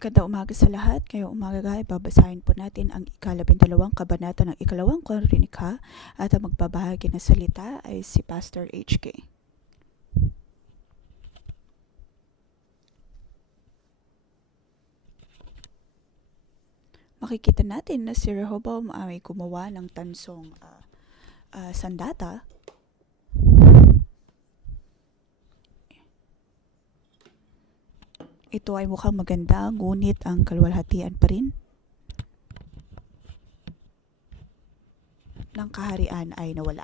Magandang umaga sa lahat. Ngayong umaga ay babasahin po natin ang ika-12 kabanata ng ikalawang Kronika at ang magbabahagi ng salita ay si Pastor HK. Makikita natin na si Rehoboam ay gumawa ng tansong sandata. Ito ay mukhang maganda, ngunit ang kaluwalhatian pa rin ng kaharian ay nawala.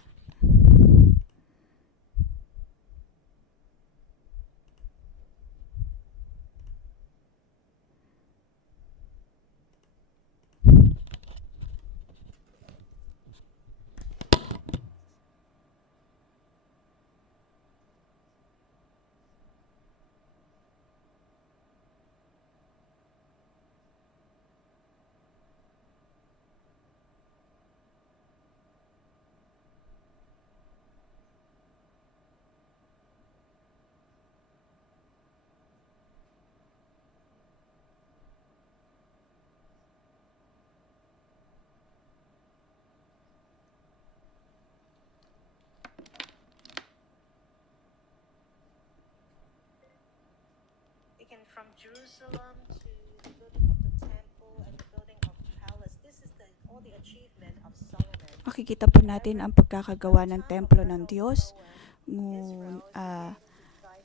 Taken from Jerusalem to the building of the temple and the building of the palace. This is all the achievement of Solomon. Makikita po natin ang pagkakagawa ng templo ng Diyos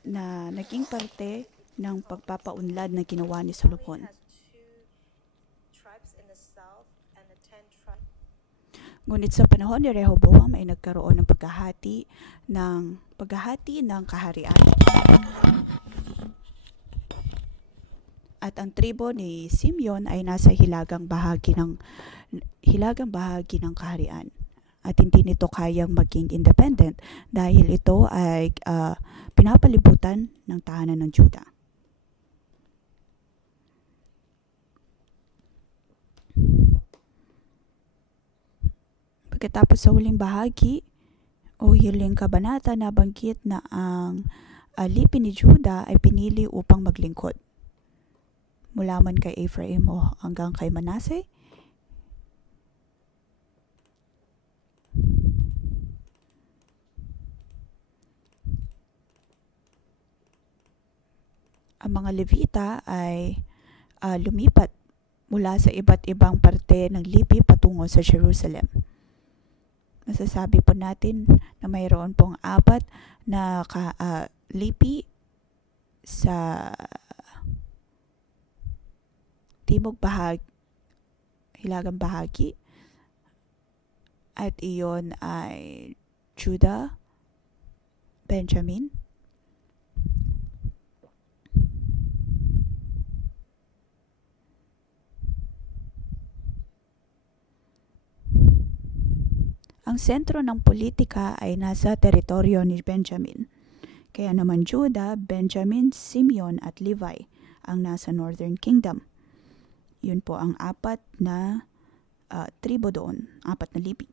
na naging parte ng pagpapaunlad na ginawa ni Solomon. Ngunit sa panahon ni Rehoboam ay nagkaroon ng paghahati ng kaharian. At ang tribo ni Simeon ay nasa hilagang bahagi ng kaharian. At hindi nito kayang maging independent dahil ito ay pinapalibutan ng tahanan ng Juda. Pagkatapos sa huling bahagi o huling kabanata, nabanggit na ang alipin ni Juda ay pinili upang maglingkod. Mula man kay Ephraim o hanggang kay Manasseh. Ang mga Levita ay lumipat mula sa iba't ibang parte ng Lipi patungo sa Jerusalem. Masasabi po natin na mayroon pong 4 na lipi sa hilagang bahagi, at iyon ay Judah, Benjamin, ang sentro ng politika ay nasa teritoryo ni Benjamin. Kaya naman Judah, Benjamin, Simeon at Levi ang nasa Northern Kingdom. Yun po ang 4 na tribo doon, 4 na lipi.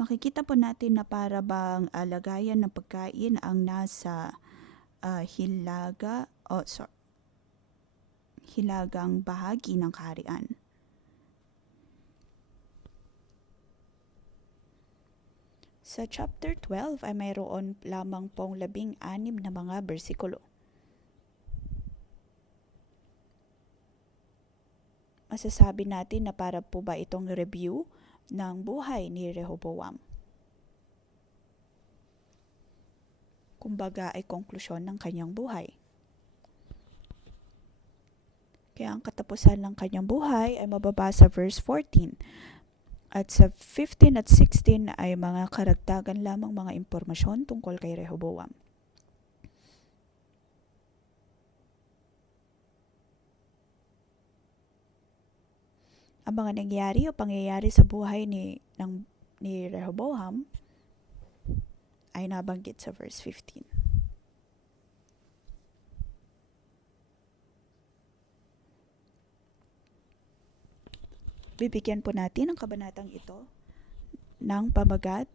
Makikita po natin na para bang lagayan ng pagkain ang nasa hilagang bahagi ng kaharian. Sa chapter 12 ay mayroon lamang pong 16 na mga bersikulo. Masasabi natin na para po ba itong review ng buhay ni Rehoboam. Kumbaga ay konklusyon ng kanyang buhay. Kaya ang katapusan ng kanyang buhay ay mababasa verse 14. At sa 15 at 16 ay mga karagdagan lamang mga impormasyon tungkol kay Rehoboam. Ang mga nangyari o pangyayari sa buhay ni Rehoboam ay nabanggit sa verse 15. Bibigyan po natin ang kabanatang ito ng pamagat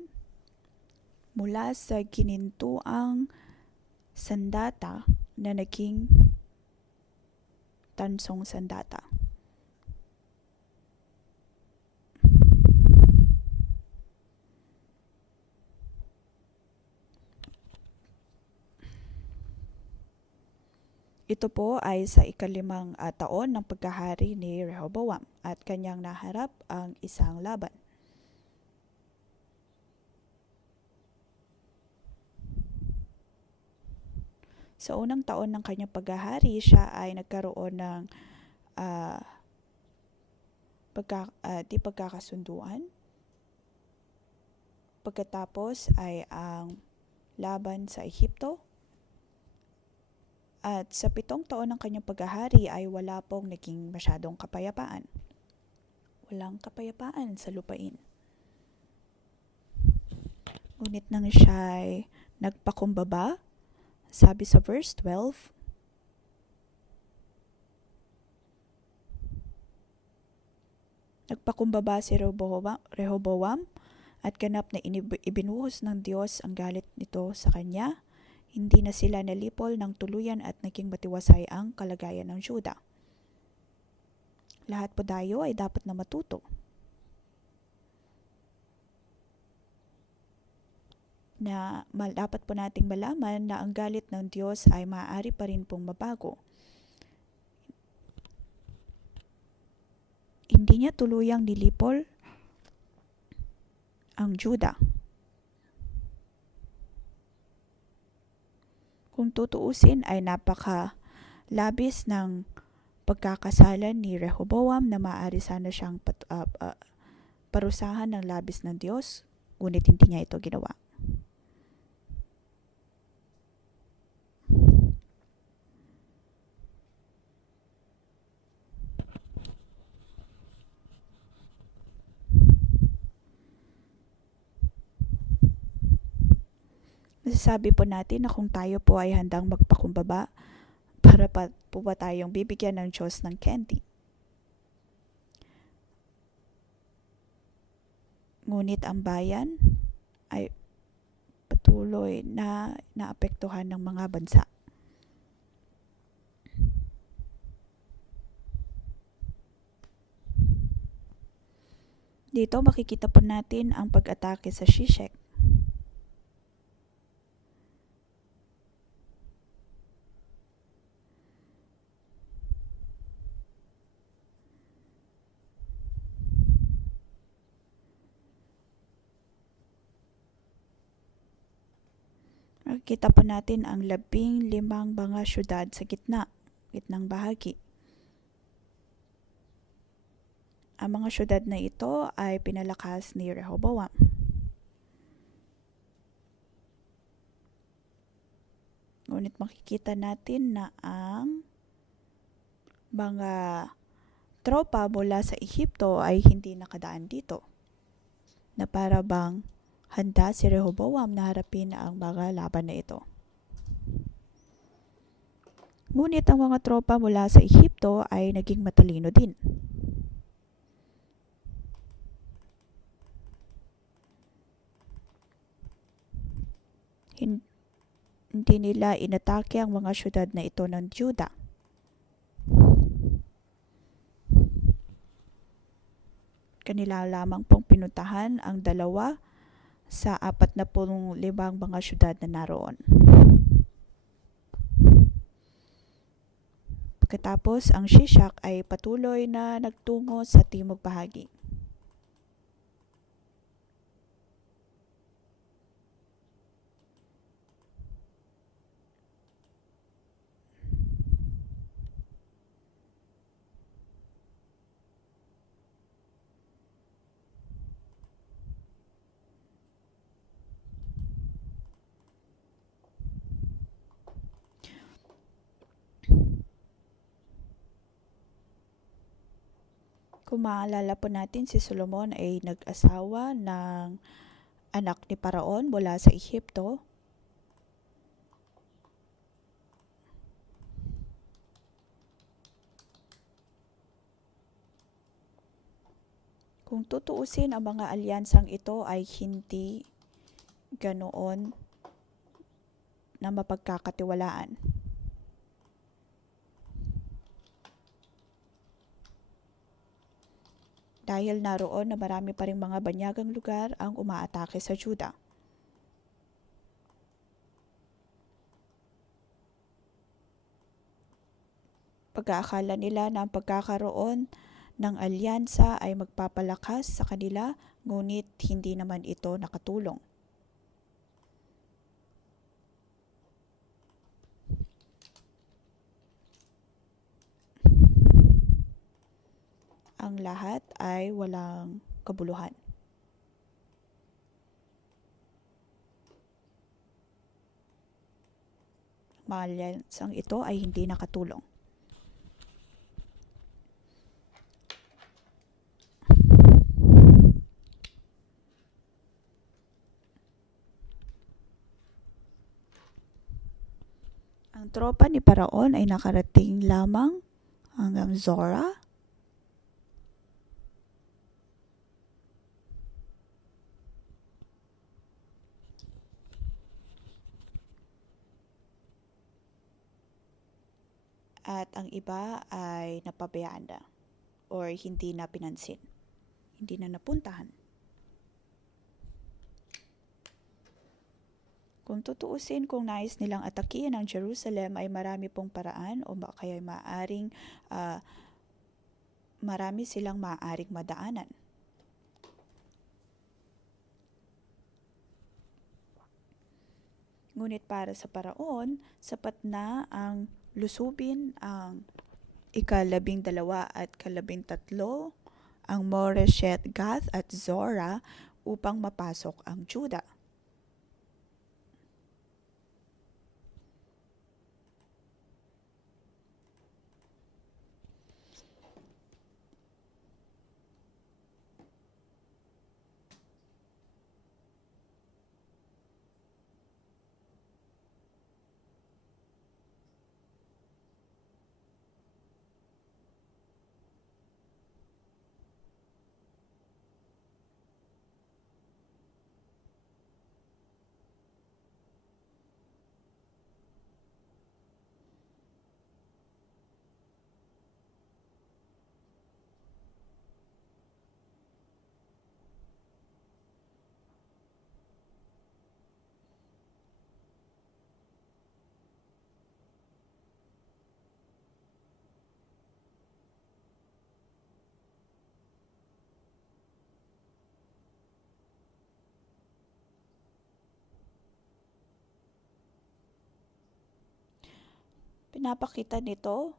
mula sa ginintuang sandata na naging tansong sandata. Ito po ay sa ikalimang taon ng pagkahari ni Rehoboam at kanyang naharap ang isang laban. Sa unang taon ng kanyang paghahari, siya ay nagkaroon ng di pagkakasunduan. Pagkatapos ay ang laban sa Ehipto. At sa 7 taon ng kanyang paghahari ay wala pong naging masyadong kapayapaan. Walang kapayapaan sa lupain. Ngunit nang siya ay nagpakumbaba, sabi sa verse 12, nagpakumbaba si Rehoboam at ganap na ibinuhos ng Diyos ang galit nito sa kanya. Hindi na sila nalipol ng tuluyan at naging matiwasay ang kalagayan ng Juda. Lahat po tayo ay dapat na matuto na dapat po nating malaman na ang galit ng Diyos ay maaari pa rin pong mabago. Hindi niya tuluyang nilipol ang Juda. Kung tutuusin ay napakalabis ng pagkakasalan ni Rehoboam na maaari sana siyang parusahan ng labis ng Diyos, ngunit hindi niya ito ginawa. Masasabi po natin na kung tayo po ay handang magpakumbaba, para po ba tayong bibigyan ng Diyos ng candy? Ngunit ang bayan ay patuloy na naapektuhan ng mga bansa. Dito makikita po natin ang pag-atake sa Shishak. Makikita po natin ang 15 mga syudad sa gitnang bahagi. Ang mga syudad na ito ay pinalakas ni Rehoboam. Ngunit makikita natin na ang mga tropa mula sa Ehipto ay hindi nakadaan dito. Na para bang handa si Rehoboam na harapin ang mga laban na ito. Ngunit ang mga tropa mula sa Ehipto ay naging matalino din. Hindi nila inatake ang mga syudad na ito ng Juda. Kanila lamang pong pinuntahan ang 2 sa 45 mga syudad na naroon. Pagkatapos, ang Shishak ay patuloy na nagtungo sa timog bahagi. Kung maalala po natin, si Solomon ay nag-asawa ng anak ni Paraon mula sa Ehipto. Kung tutuusin, ang mga alyansang ito ay hindi ganoon na mapagkakatiwalaan. Dahil naroon na marami pa ring mga banyagang lugar ang umaatake sa Juda. Pag-aakala nila na ang pagkakaroon ng alyansa ay magpapalakas sa kanila, ngunit hindi naman ito nakatulong. Ang lahat ay walang kabuluhan. Mga alyansang ito ay hindi nakatulong. Ang tropa ni Paraon ay nakarating lamang hanggang Zorah. At ang iba ay napabayaan na or hindi na pinansin. Hindi na napuntahan. Kung tutuusin, kung nais nilang atakihin ang Jerusalem, ay marami pong paraan o kaya marami silang maaaring madaanan. Ngunit para sa Paraon, sapat na ang lusubin ang ika-12 at ika-13, ang Moreshet, Gath at Zorah upang mapasok ang Juda. Pinapakita nito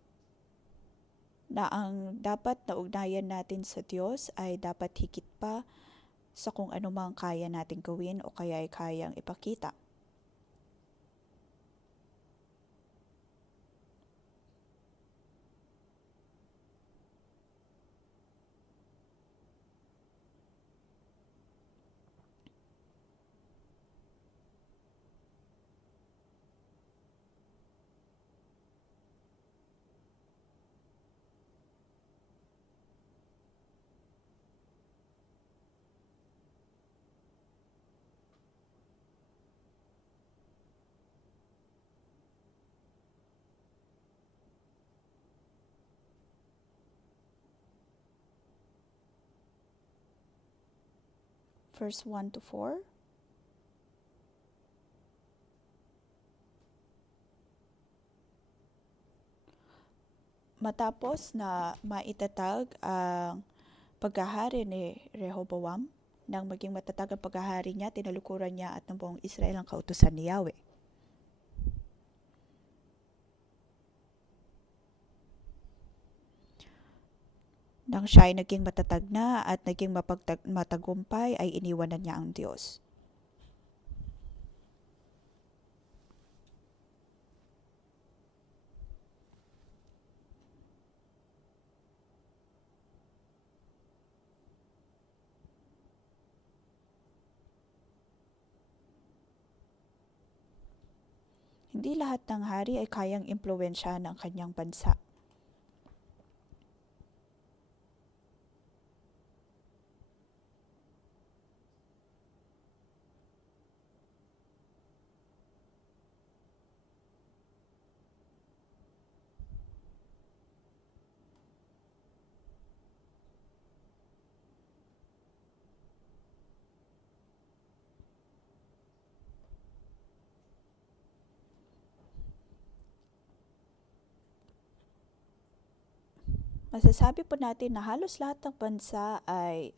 na ang dapat na ugnayan natin sa Diyos ay dapat higit pa sa kung ano mang kaya nating gawin o kaya ay kayang ipakita. Verse 1-4. Matapos na maitatag ang paghahari ni Rehoboam, nang maging matatag ang paghahari niya, tinalukuran niya at ng buong Israel ang kautusan ni Yahweh. Nang siya ay naging matatag na at naging matagumpay, ay iniwanan niya ang Diyos. hindi lahat ng hari ay kayang impluwensyahan ang kanyang bansa. Masasabi po natin na halos lahat ng bansa ay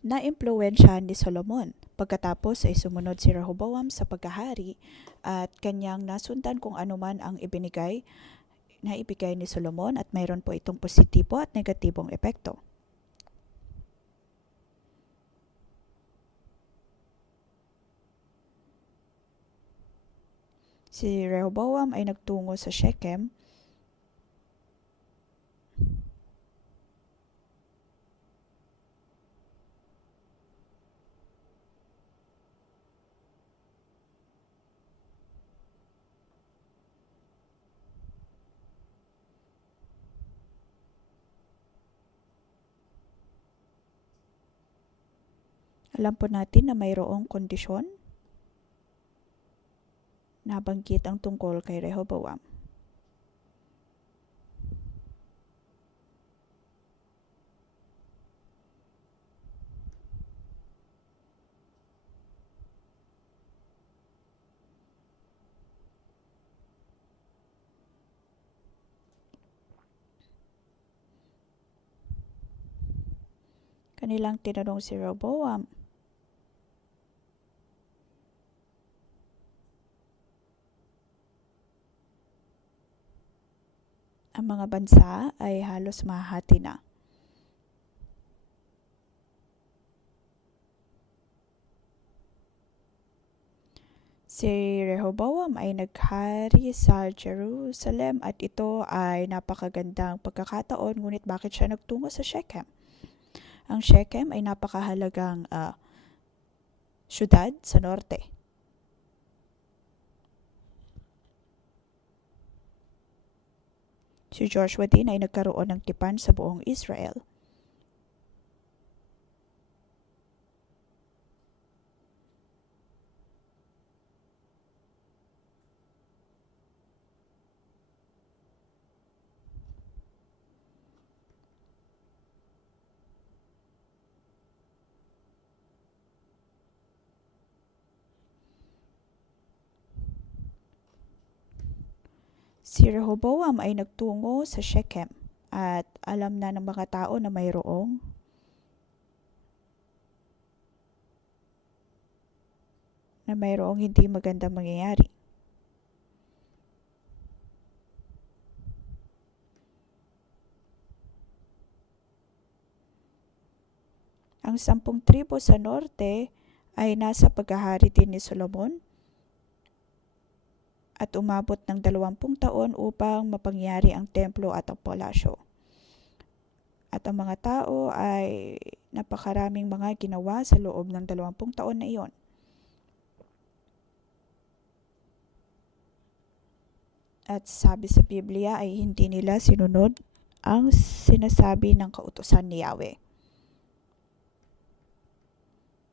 naimpluwensyahan ni Solomon. Pagkatapos ay sumunod si Rehoboam sa paghahari at kanyang nasundan kung anuman ang ibigay ni Solomon at mayroon po itong positibo at negatibong epekto. Si Rehoboam ay nagtungo sa Shechem Alam po natin na mayroong kondisyon na banggit ang tungkol kay Rehoboam. Kanilang tinanong si Rehoboam, ang mga bansa ay halos mahati na. Si Rehoboam ay naghari sa Jerusalem at ito ay napakagandang pagkakataon, ngunit bakit siya nagtungo sa Shechem? Ang Shechem ay napakahalagang syudad sa norte. Si Joshua din ay nagkaroon ng tipan sa buong Israel. Si Rehoboam ay nagtungo sa Shechem at alam na ng mga tao na mayroong hindi magandang mangyayari. Ang 10 tribo sa norte ay nasa paghahari din ni Solomon at umabot ng 20 taon upang mapangyari ang templo at ang palasyo. At ang mga tao ay napakaraming mga ginawa sa loob ng 20 taon na iyon. At sabi sa Biblia ay hindi nila sinunod ang sinasabi ng kautusan ni Yahweh.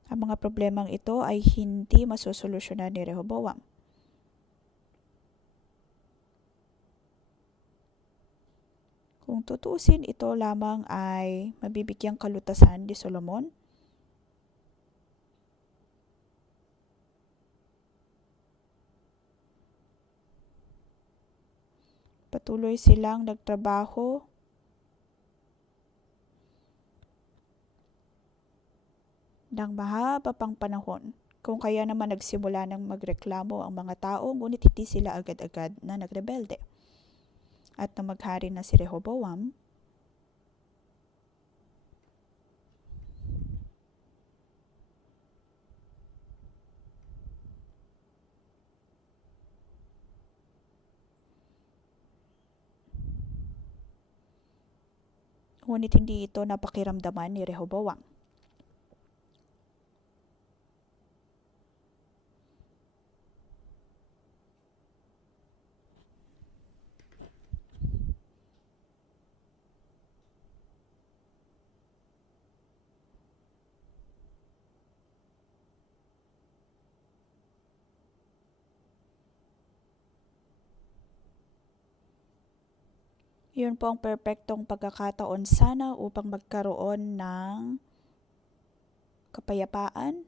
Ang mga problemang ito ay hindi masosolusyonan ni Rehoboam. Kung tutuusin, ito lamang ay mabibigyang kalutasan ni Solomon. Patuloy silang nagtrabaho ng mahaba pang panahon, kung kaya naman nagsimula ng magreklamo ang mga tao, ngunit hindi sila agad-agad na nagrebelde. At nang maghari na si Rehoboam, ngunit hindi ito napakiramdaman ni Rehoboam. Yun po ang perpektong pagkakataon sana upang magkaroon ng kapayapaan,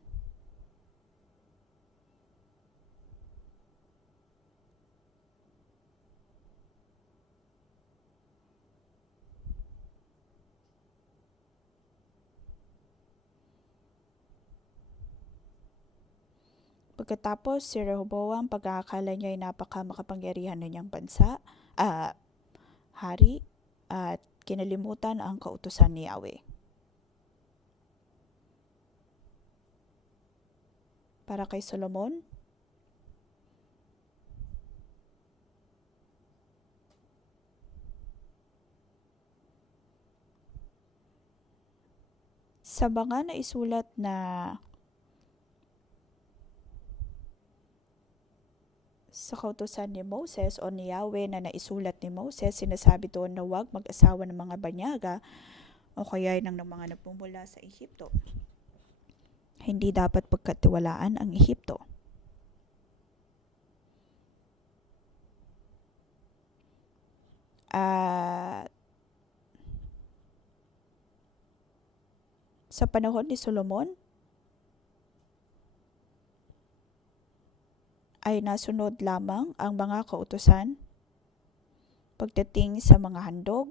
pagkatapos si Rehoboam, pag-aakala niya ay napaka-makapangyarihan na niyang hari, at kinalimutan ang kautusan ni Yahweh. Para kay Solomon, sa mga naisulat na sa kautusan ni Moses o ni Yahweh na naisulat ni Moses, sinasabi doon na huwag mag-asawa ng mga banyaga o kaya ng mga nagmumula sa Ehipto. Hindi dapat pagkatiwalaan ang Ehipto. At sa panahon ni Solomon, ay nasunod lamang ang mga kautusan pagdating sa mga handog,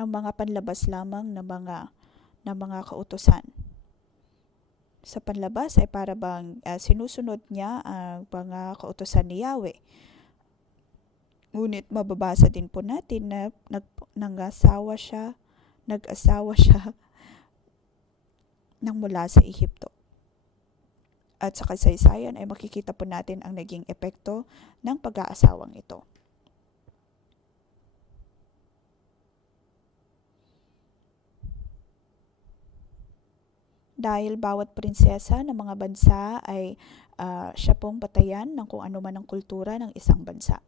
ang mga panlabas lamang ng mga kautusan. Sa panlabas ay para bang sinusunod niya ang mga kautusan ni Yahweh. Ngunit mababasa din po natin na nag-asawa siya nang mula sa Ehipto. At sa kasaysayan ay makikita po natin ang naging epekto ng pag-aasawang ito. Dahil bawat prinsesa ng mga bansa ay siya pong batayan ng kung ano man ang kultura ng isang bansa.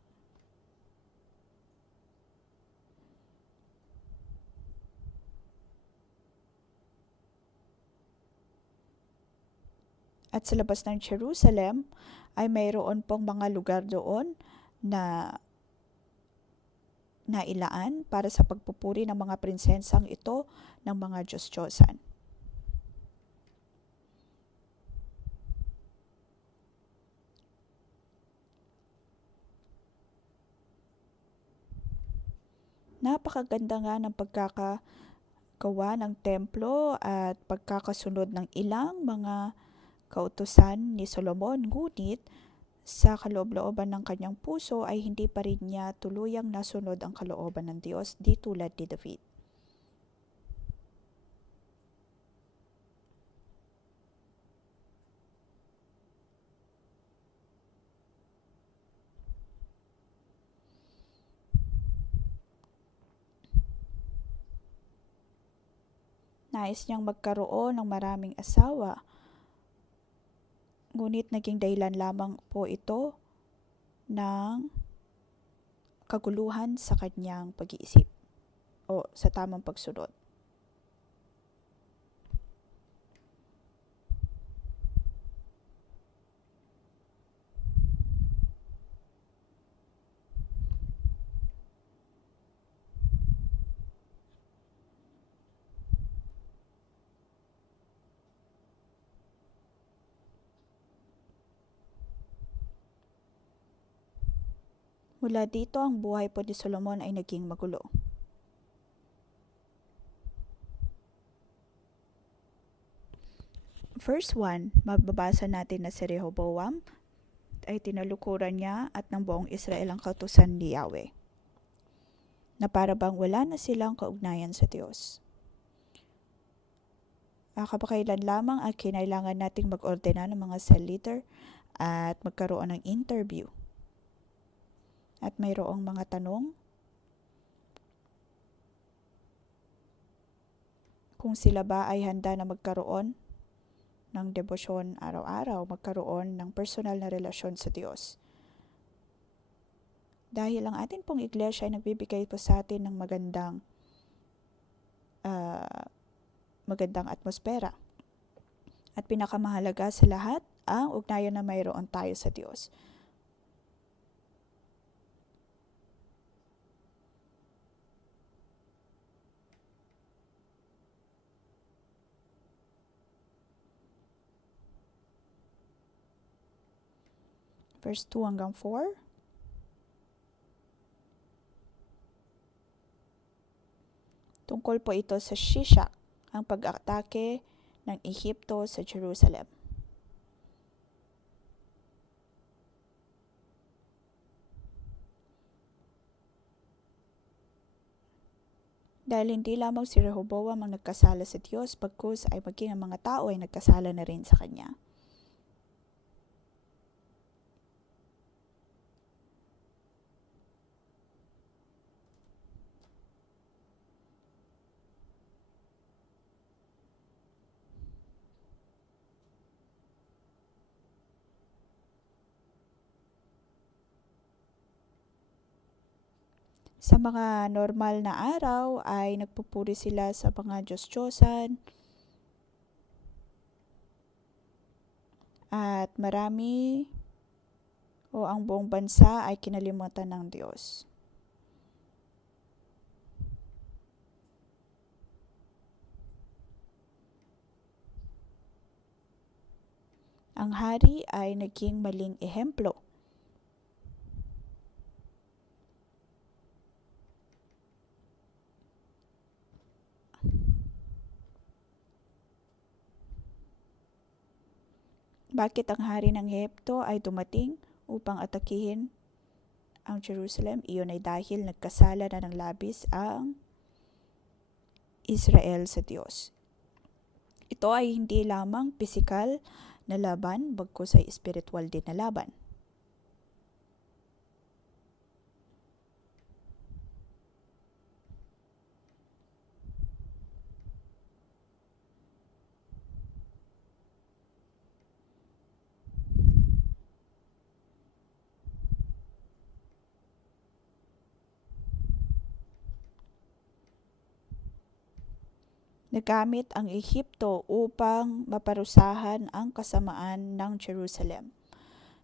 At sa labas ng Jerusalem ay mayroon pong mga lugar doon na nailaan para sa pagpupuri ng mga prinsesang ito ng mga Diyos-Diyosan. Napakaganda nga ng pagkakagawa ng templo at pagkakasunod ng ilang mga kautusan ni Solomon, ngunit sa kaloob-looban ng kanyang puso ay hindi pa rin niya tuluyang nasunod ang kalooban ng Diyos, di tulad ni David. Nais niyang magkaroon ng maraming asawa, ngunit naging dahilan lamang po ito ng kaguluhan sa kanyang pag-iisip o sa tamang pagsunod. Mula dito, ang buhay po ni Solomon ay naging magulo. Verse 1, mababasa natin na si Rehoboam ay tinalukuran niya at ng buong Israel ang kautusan ni Yahweh, na para bang wala na silang kaugnayan sa Diyos. Kapakailan lamang ay kinailangan nating mag-ordena ng mga cell leader at magkaroon ng interview. At mayroong mga tanong kung sila ba ay handa na magkaroon ng debosyon araw-araw, magkaroon ng personal na relasyon sa Diyos. Dahil ang atin pong iglesia ay nagbibigay po sa atin ng magandang atmosfera. At pinakamahalaga sa lahat, ang ugnayan na mayroon tayo sa Diyos. Verse 2 hanggang 4. Tungkol po ito sa Shishak, ang pag-atake ng Ehipto sa Jerusalem. Dahil hindi lamang si Rehoboam ang nagkasala sa Diyos, bagkus ay maging ang mga tao ay nagkasala na rin sa Kanya. Sa mga normal na araw ay nagpupuri sila sa mga Diyos-Diyosan at marami o ang buong bansa ay kinalimutan ng Diyos. Ang hari ay naging maling ehemplo. Bakit ang hari ng Ehipto ay dumating upang atakihin ang Jerusalem? Iyon ay dahil nagkasala na ng labis ang Israel sa Diyos. Ito ay hindi lamang pisikal na laban, bagkus ay espiritual din na laban. Nagamit ang Ehipto upang maparusahan ang kasamaan ng Jerusalem.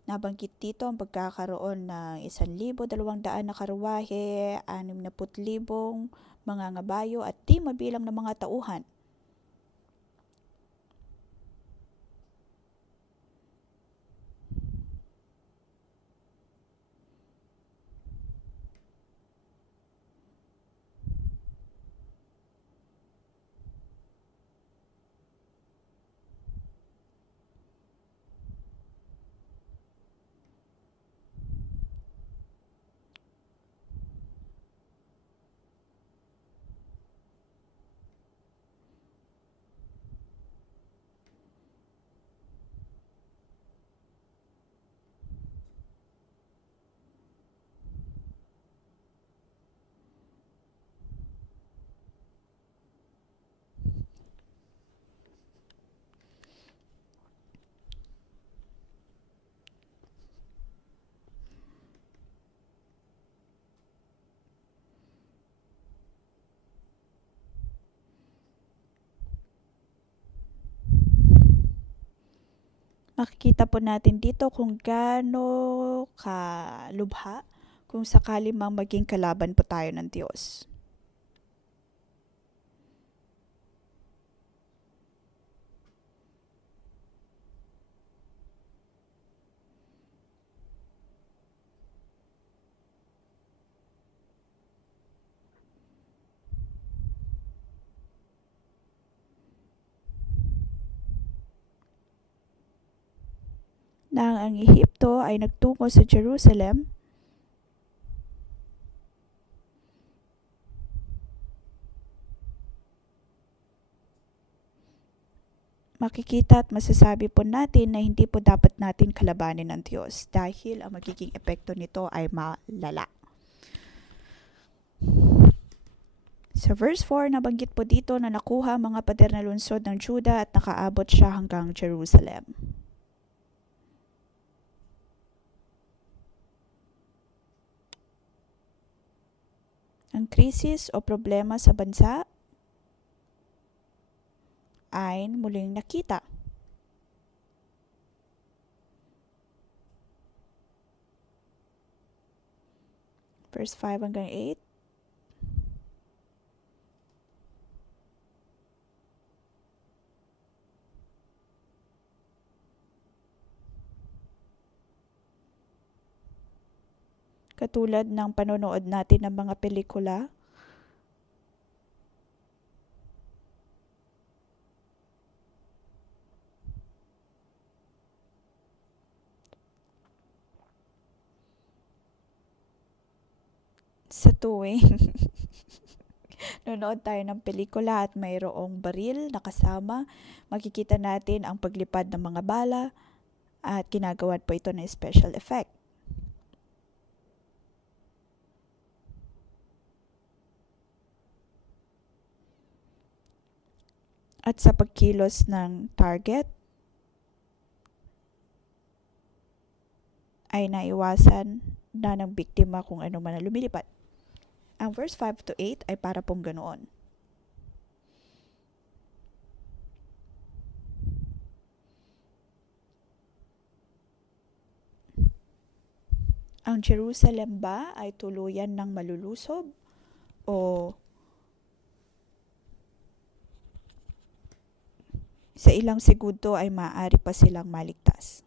Nabanggit dito ang pagkakaroon ng 1,200 na karwahe, 60,000 mga ngabayo at di mabilang ng mga tauhan. Makikita po natin dito kung gaano kalubha kung sakali mang maging kalaban po tayo ng Diyos. Nang ang Ehipto ay nagtungo sa Jerusalem, makikita at masasabi po natin na hindi po dapat natin kalabanin ng Diyos dahil ang magiging epekto nito ay malala. Sa verse 4, nabanggit po dito na nakuha mga pader na lungsod ng Juda at nakaabot siya hanggang Jerusalem. Ang krisis o problema sa bansa ay muling nakita. Verse 5 hanggang 8. Katulad ng panonood natin ng mga pelikula. Sa tuwing nanonood tayo ng pelikula at mayroong baril na kasama, makikita natin ang paglipad ng mga bala at ginagawan po ito ng special effect. At sa pagkilos ng target, ay naiwasan na ng biktima kung ano man ang lumilipad. Ang verse 5 to 8 ay para pong ganoon. Ang Jerusalem ba ay tuluyan ng malulusob o sa ilang segundo ay maaari pa silang maligtas?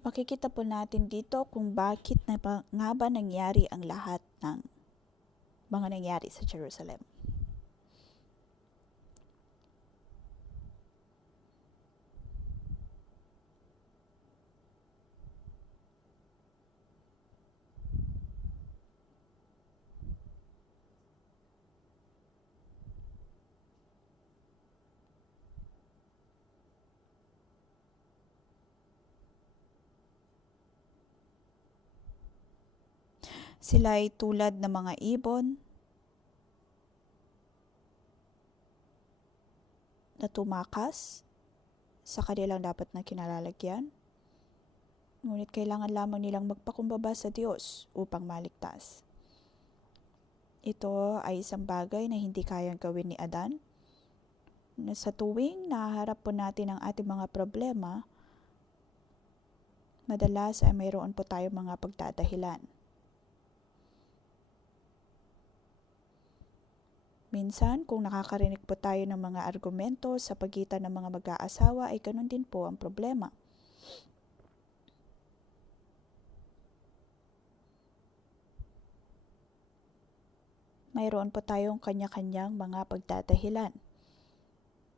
Makikita po natin dito kung bakit na nga ba nangyari ang lahat ng mga nangyari sa Jerusalem. Sila ay tulad ng mga ibon na tumakas sa kanilang dapat na kinalalagyan. Ngunit kailangan lamang nilang magpakumbaba sa Diyos upang maligtas. Ito ay isang bagay na hindi kayang gawin ni Adan. Na sa tuwing nahaharap po natin ang ating mga problema, madalas ay mayroon po tayong mga pagdadahilan. Minsan, kung nakakarinig po tayo ng mga argumento sa pagitan ng mga mag-aasawa, ay ganun din po ang problema. Mayroon po tayong kanya-kanyang mga pagdadahilan.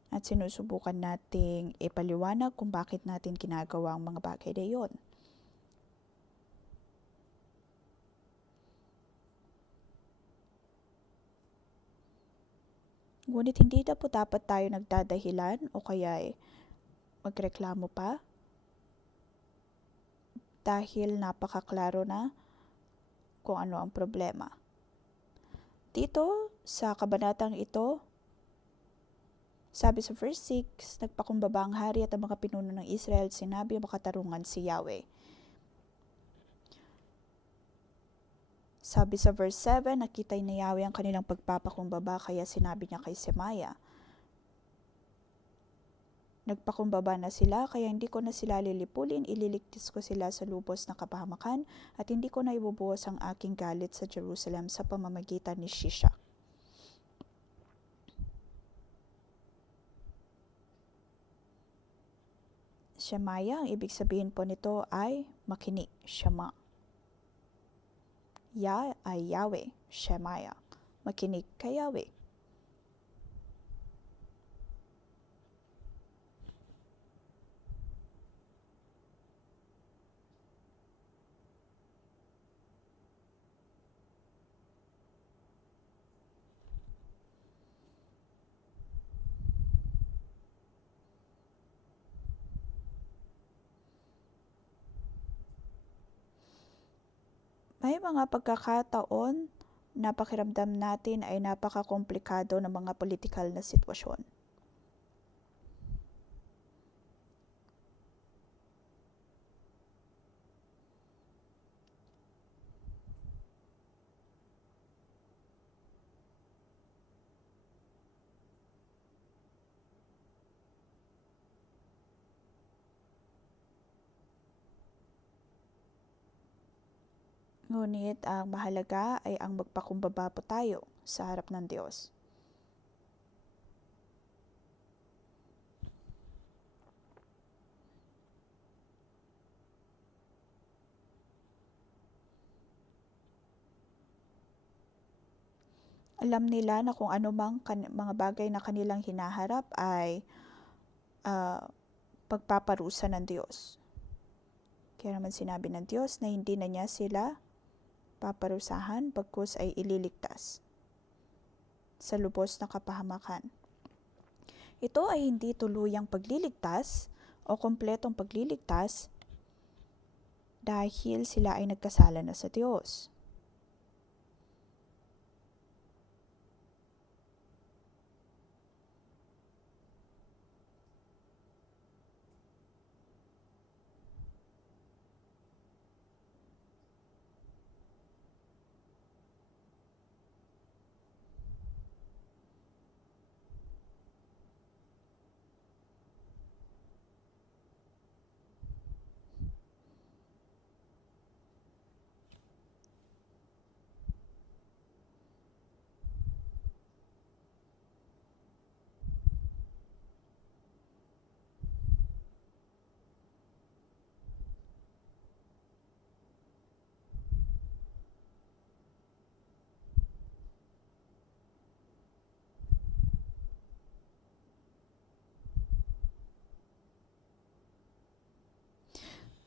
At sinusubukan nating ipaliwanag kung bakit natin ginagawa ang mga bagay na iyon. Ngunit hindi na po dapat tayo nagdadahilan o kaya magreklamo pa dahil napakaklaro na kung ano ang problema. Dito sa kabanatang ito, sabi sa verse 6, nagpakumbaba ang hari at ang mga pinuno ng Israel, sinabi makatarungan si Yahweh. Sabi sa verse 7, nakita ni Yahweh ang kanilang pagpapakumbaba, kaya sinabi niya kay Semaya, nagpakumbaba na sila, kaya hindi ko na sila lilipulin, ililigtas ko sila sa lubos na kapahamakan, at hindi ko na ibubuhos ang aking galit sa Jerusalem sa pamamagitan ni Shishak. Shemaya, ang ibig sabihin po nito ay makinig, Shema. Ya ay Yahweh, Shemaya. Makinig kay Yahweh. May mga pagkakataon na pakiramdam natin ay napakakomplikado ng mga politikal na sitwasyon. Ngunit ang mahalaga ay ang magpakumbaba po tayo sa harap ng Diyos. Alam nila na kung ano mang mga bagay na kanilang hinaharap ay pagpaparusa ng Diyos. Kaya naman sinabi ng Diyos na hindi na niya sila paparusahan bagkus ay ililigtas sa lubos na kapahamakan. Ito ay hindi tuluyang pagliligtas o kompletong pagliligtas dahil sila ay nagkasala na sa Diyos.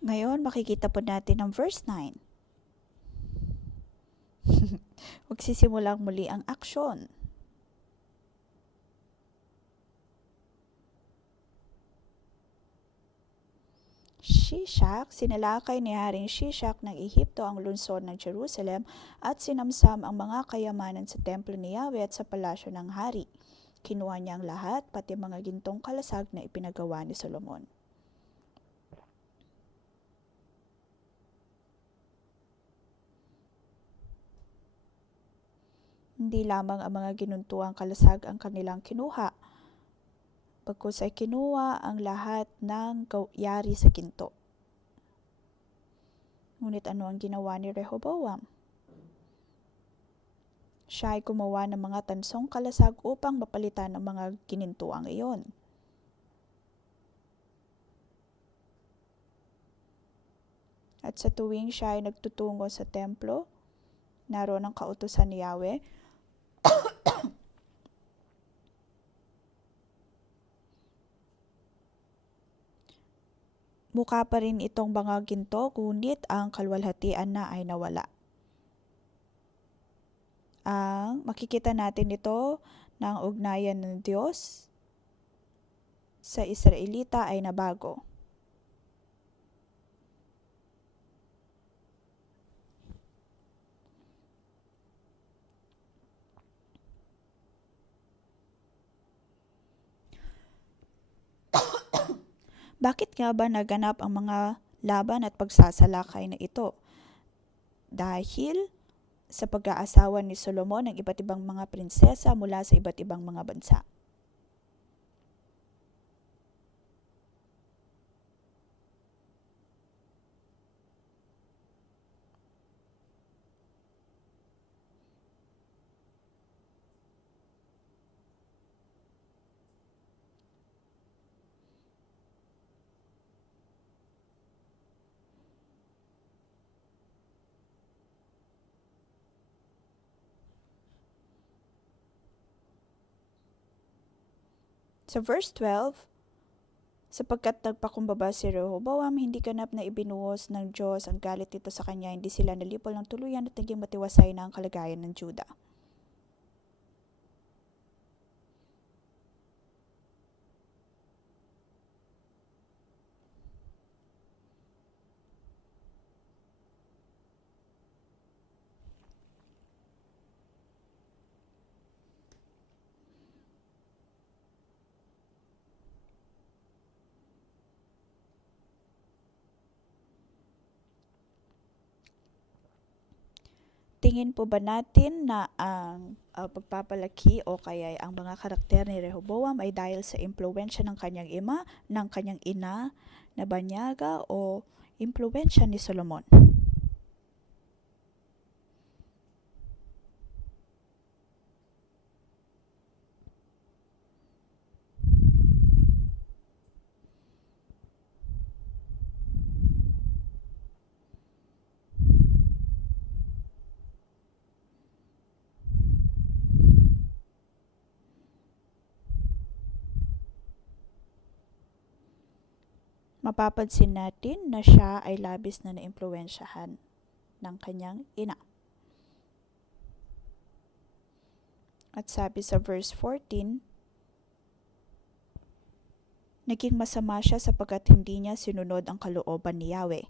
Ngayon, makikita po natin ang verse 9. Magsisimulang muli ang aksyon. Shishak, sinalakay ni Haring Shishak ng Ehipto ang lungsod ng Jerusalem at sinamsam ang mga kayamanan sa templo ni Yahweh at sa palasyo ng hari. Kinuha niya ang lahat, pati mga gintong kalasag na ipinagawa ni Solomon. Hindi lamang ang mga ginuntuang kalasag ang kanilang kinuha, bagkus ay kinuha ang lahat ng yari sa ginto. Ngunit ano ang ginawa ni Rehoboam? Siya ay gumawa ng mga tansong kalasag upang mapalitan ang mga ginintuang iyon. At sa tuwing siya ay nagtutungo sa templo, naroon ang kautusan ni Yahweh, mukha pa rin itong mga ginto, ngunit ang kalwalhatian na ay nawala. Makikita natin ito na ang ugnayan ng Diyos sa Israelita ay nabago. Bakit nga ba naganap ang mga laban at pagsasalakay na ito? Dahil sa pag-aasawa ni Solomon ng iba't ibang mga prinsesa mula sa iba't ibang mga bansa. Sa verse 12, sapagkat nagpakumbaba si Rehoboam, hindi ganap na ibinuhos ng Diyos ang galit nito sa kanya, hindi sila nalipol ng tuluyan at naging matiwasay na ang kalagayan ng Juda. Tingin po ba natin na ang pagpapalaki o kaya ang mga karakter ni Rehoboam ay dahil sa impluwensya ng kanyang ina na banyaga o impluwensya ni Solomon? mapapansin natin na siya ay labis na naimpluwensyahan ng kanyang ina. At sabi sa verse 14, naging masama siya sapagkat hindi niya sinunod ang kalooban ni Yahweh.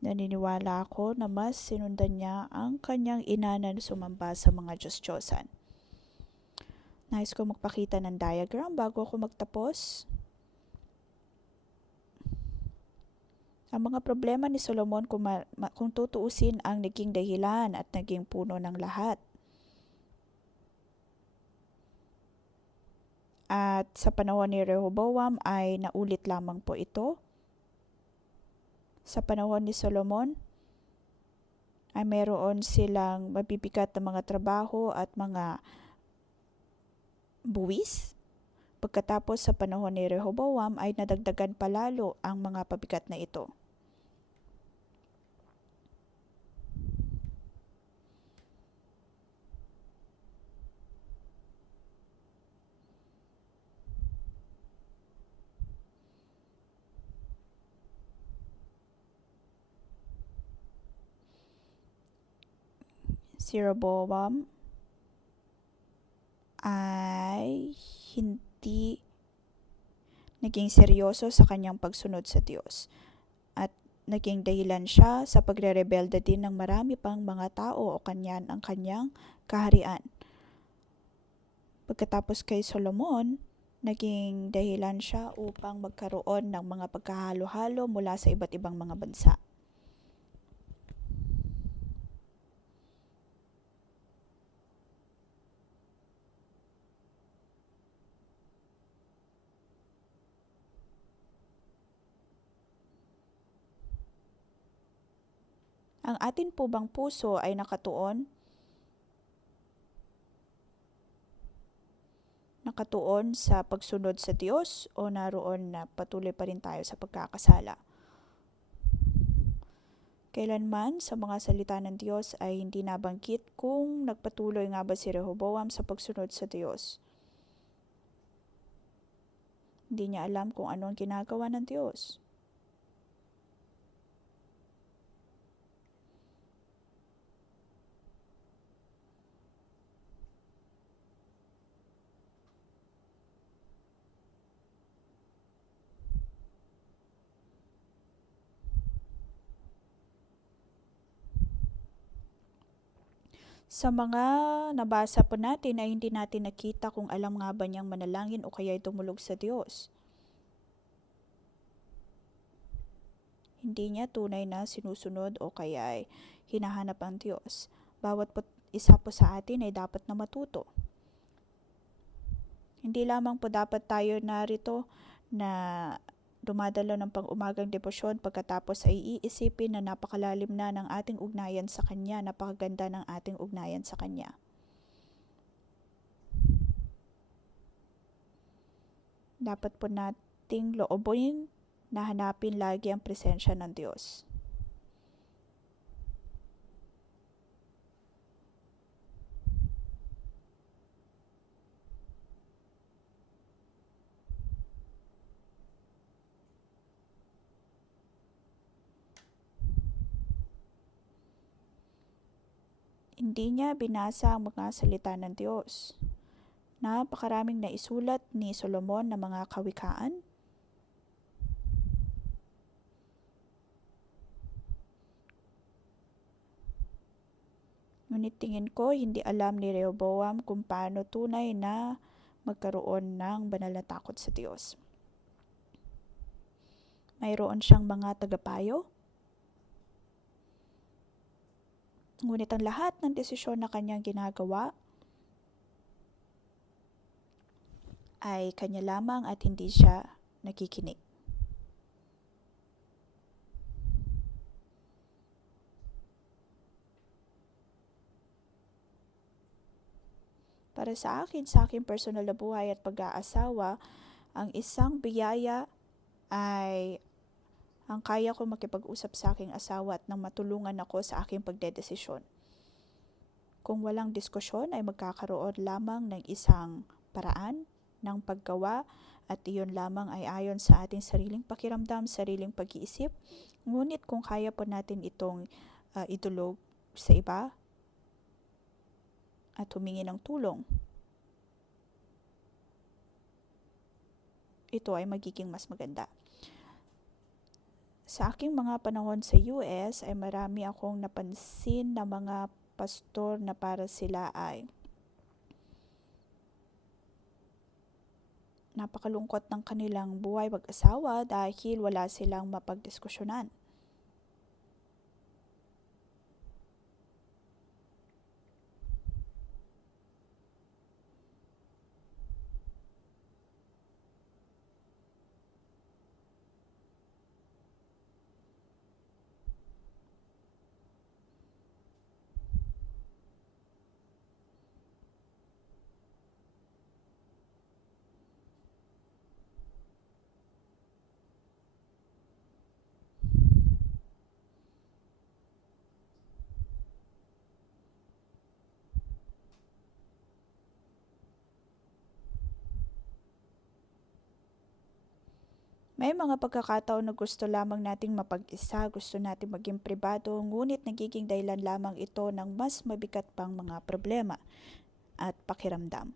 Naniniwala ako na mas sinundan niya ang kanyang ina na sumamba sa mga Diyos-Diyosan. Nais ko magpakita ng diagram bago ako magtapos. Ang mga problema ni Solomon kung tutuusin ang naging dahilan at naging puno ng lahat. At sa panahon ni Rehoboam ay naulit lamang po ito. Sa panahon ni Solomon ay meron silang mabibigat na mga trabaho at mga buwis. Pagkatapos sa panahon ni Rehoboam ay nadagdagan palalo ang mga pabigat na ito. Si Rehoboam ay hindi naging seryoso sa kanyang pagsunod sa Diyos. At naging dahilan siya sa pagre-rebelde din ng marami pang mga tao o kanyan ang kanyang kaharian. Pagkatapos kay Solomon, naging dahilan siya upang magkaroon ng mga pagkahalo-halo mula sa iba't ibang mga bansa. Ang atin po bang puso ay nakatuon sa pagsunod sa Diyos o naroon na patuloy pa rin tayo sa pagkakasala? Kailanman sa mga salita ng Diyos ay hindi nabanggit kung nagpatuloy nga ba si Rehoboam sa pagsunod sa Diyos. Hindi niya alam kung ano ang ginagawa ng Diyos. Sa mga nabasa po natin ay hindi natin nakita kung alam nga ba niyang manalangin o kaya tumulog sa Diyos. Hindi niya tunay na sinusunod o kaya ay hinahanap ang Diyos. Bawat isa po sa atin ay dapat na matuto. Hindi lamang po dapat tayo narito na dumadalo ng pang-umagang debosyon pagkatapos ay iisipin na napakalalim na ng ating ugnayan sa Kanya, napakaganda ng ating ugnayan sa Kanya. Dapat po nating loobin na hanapin lagi ang presensya ng Diyos. Hindi niya binasa ang mga salita ng Diyos. Napakaraming naisulat ni Solomon na mga kawikaan. Ngunit tingin ko hindi alam ni Rehoboam kung paano tunay na magkaroon ng banal na takot sa Diyos. Mayroon siyang mga tagapayo. Ngunit ang lahat ng desisyon na kanyang ginagawa ay kanya lamang at hindi siya nakikinig. Para sa aking personal na buhay at pag-aasawa, ang isang biyaya ay ang kaya ko makipag-usap sa aking asawa at nang matulungan ako sa aking pagdedesisyon. Kung walang diskusyon ay magkakaroon lamang ng isang paraan ng paggawa at iyon lamang ay ayon sa ating sariling pakiramdam, sariling pag-iisip. Ngunit kung kaya po natin itong idulog sa iba at humingi ng tulong, ito ay magiging mas maganda. Sa aking mga panahon sa US ay marami akong napansin na mga pastor na para sila ay napakalungkot ng kanilang buhay mag-asawa dahil wala silang mapagdiskusyonan. May mga pagkakataon na gusto lamang nating mapag-isa, gusto nating maging pribado, ngunit nagiging dahilan lamang ito ng mas mabigat pang mga problema at pakiramdam.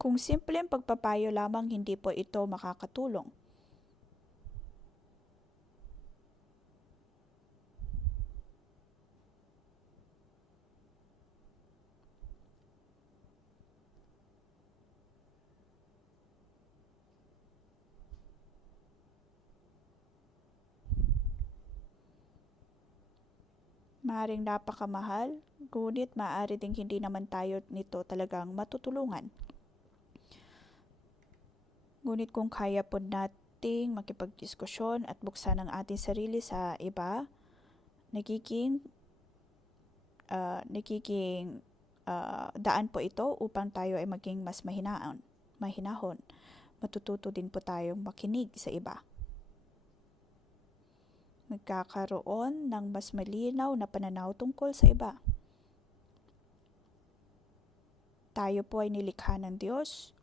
Kung simpleng pagpapayo lamang, hindi po ito makakatulong. Maaring napakamahal, ngunit maaari ding hindi naman tayo nito talagang matutulungan. Ngunit kung kaya po nating makipagdiskusyon at buksan ang ating sarili sa iba, nagiging daan po ito upang tayo ay maging mas mahinahon. Matututo din po tayong makinig sa iba. Magkakaroon ng mas malinaw na pananaw tungkol sa iba. Tayo po ay nilikha ng Diyos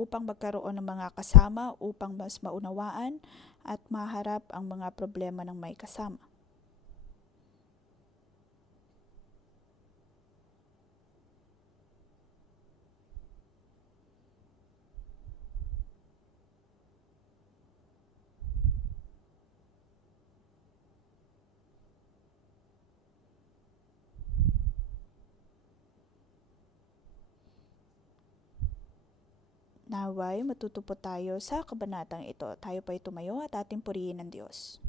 upang magkaroon ng mga kasama, upang mas maunawaan at maharap ang mga problema ng may kasama. Naway matuto po tayo sa kabanatang ito. Tayo pa ay tumayo at ating purihin ang Diyos.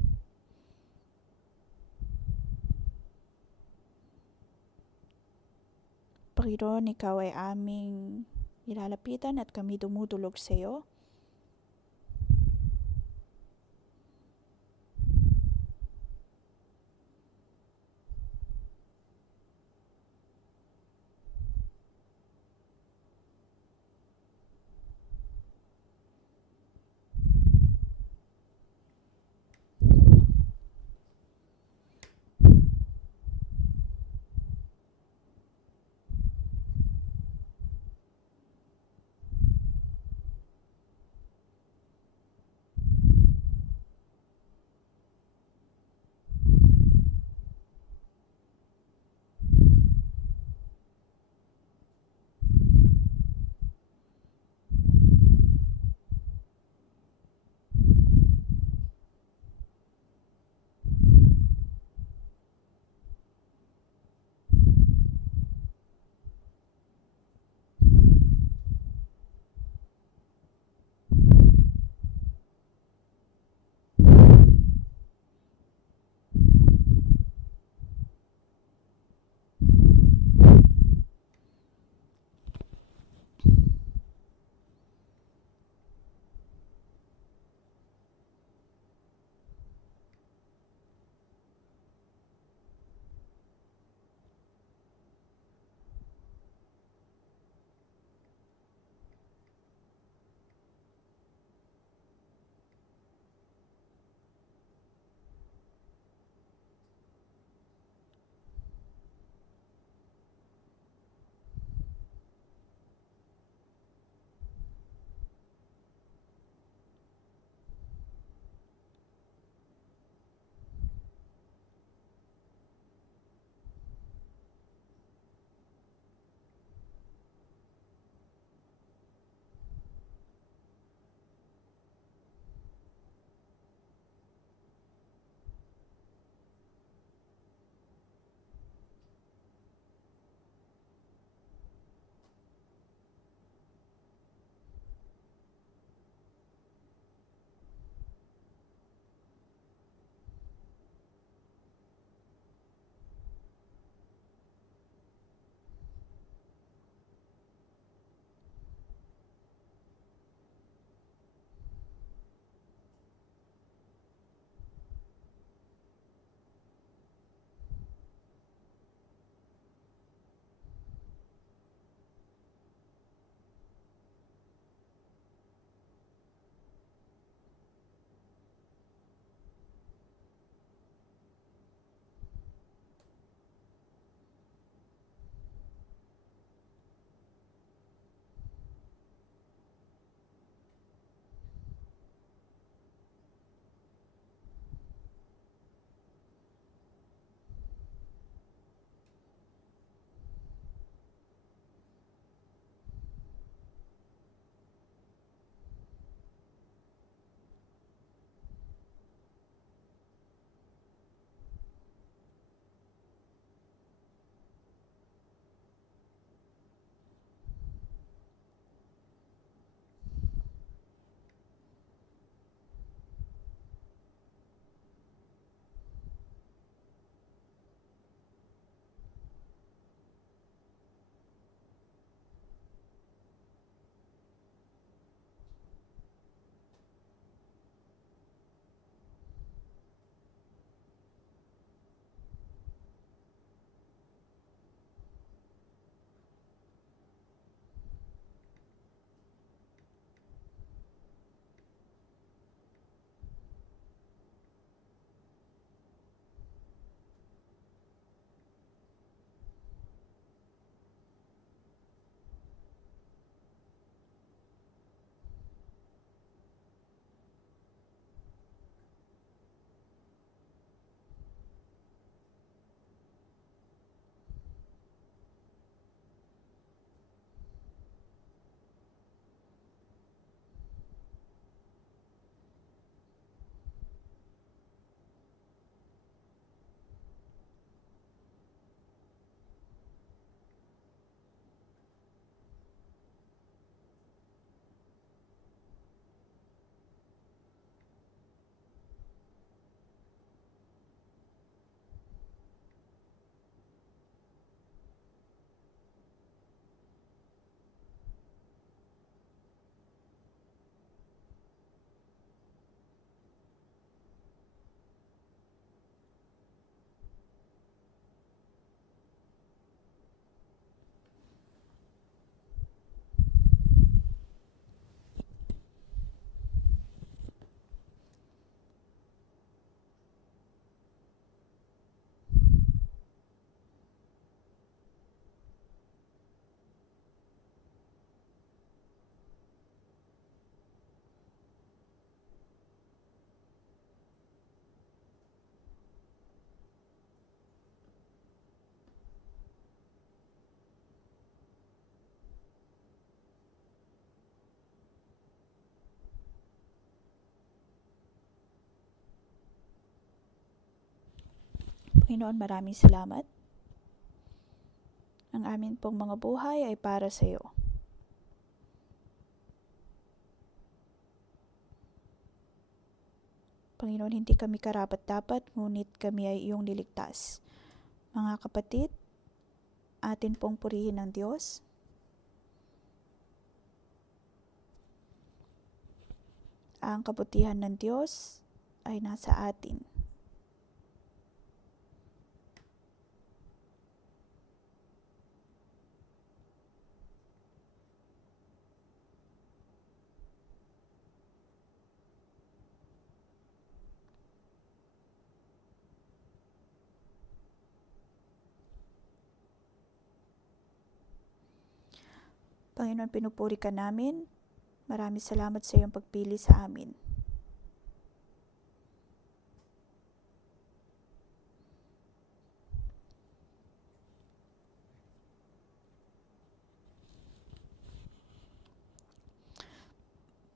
Panginoon, Ikaw ay aming nilalapitan at kami dumudulog sa iyo. Panginoon, maraming salamat. Ang amin pong mga buhay ay para sa iyo. Panginoon, hindi kami karapat-dapat, ngunit kami ay iyong niligtas. Mga kapatid, atin pong purihin ng Diyos. Ang kabutihan ng Diyos ay nasa atin. Panginoon, pinupuri ka namin. Maraming salamat sa iyong pagpili sa amin.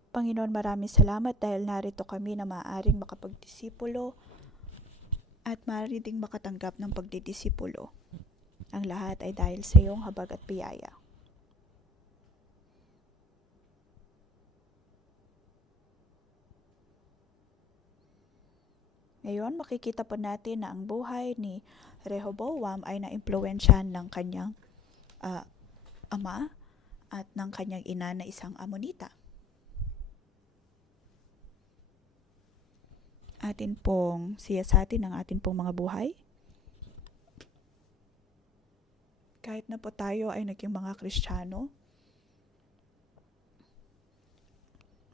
Panginoon, maraming salamat dahil narito kami na maaaring makapagdisipulo at maaari ding makatanggap ng pagdidisipulo. Ang lahat ay dahil sa iyong habag at biyaya. Ngayon, makikita po natin na ang buhay ni Rehoboam ay naimpluwensyahan ng kanyang ama at ng kanyang ina na isang Amonita. Atin pong siyasatin ang atin pong mga buhay. Kahit na po tayo ay naging mga Kristiyano,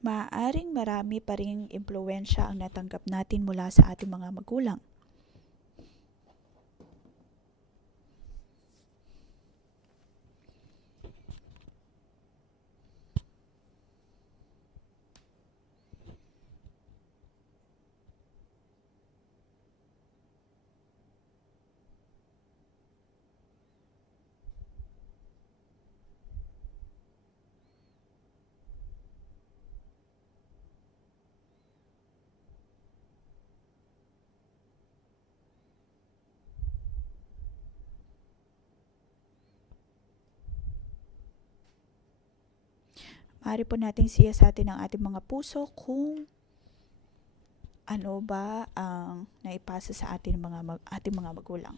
maaaring marami pa ring impluwensya ang natanggap natin mula sa ating mga magulang. Maaari po nating siyasatin ang ating mga puso kung ano ba ang naipasa sa ating mga magulang.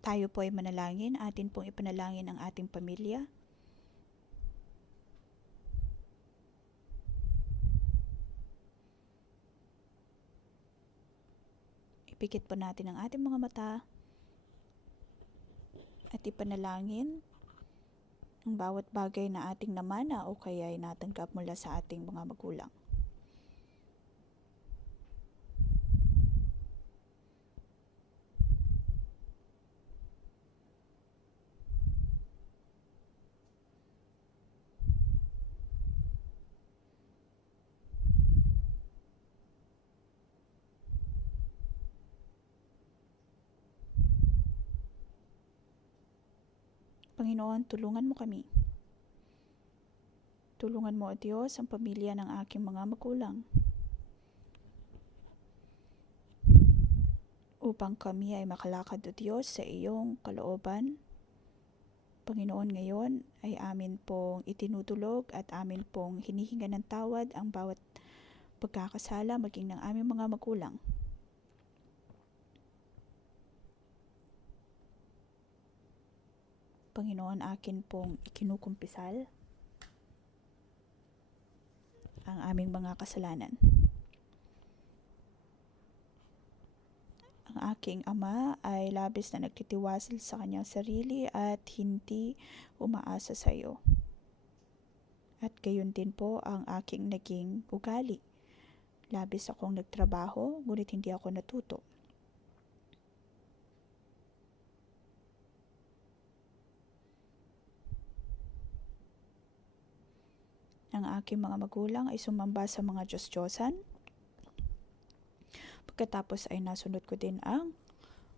Tayo po ay manalangin, atin pong ipanalangin ang ating pamilya. Ipikit po natin ang ating mga mata at ipanalangin ang bawat bagay na ating namana o kaya ay natanggap mula sa ating mga magulang. Panginoon, tulungan mo kami. Tulungan mo, O Diyos, ang pamilya ng aking mga magulang upang kami ay makalakad, O Diyos, sa iyong kalooban. Panginoon, ngayon ay amin pong itinutulog at amin pong hinihinga ng tawad ang bawat pagkakasala maging ng aming mga magulang. Panginoon, akin pong ikinukumpisal ang aming mga kasalanan. Ang aking ama ay labis na nagtitiwasil sa kanyang sarili at hindi umaasa sa iyo. At gayon din po ang aking naging ugali. Labis akong nagtrabaho, ngunit hindi ako natuto. Ang aking mga magulang ay sumamba sa mga Diyos-Diyosan. Pagkatapos ay nasunod ko din ang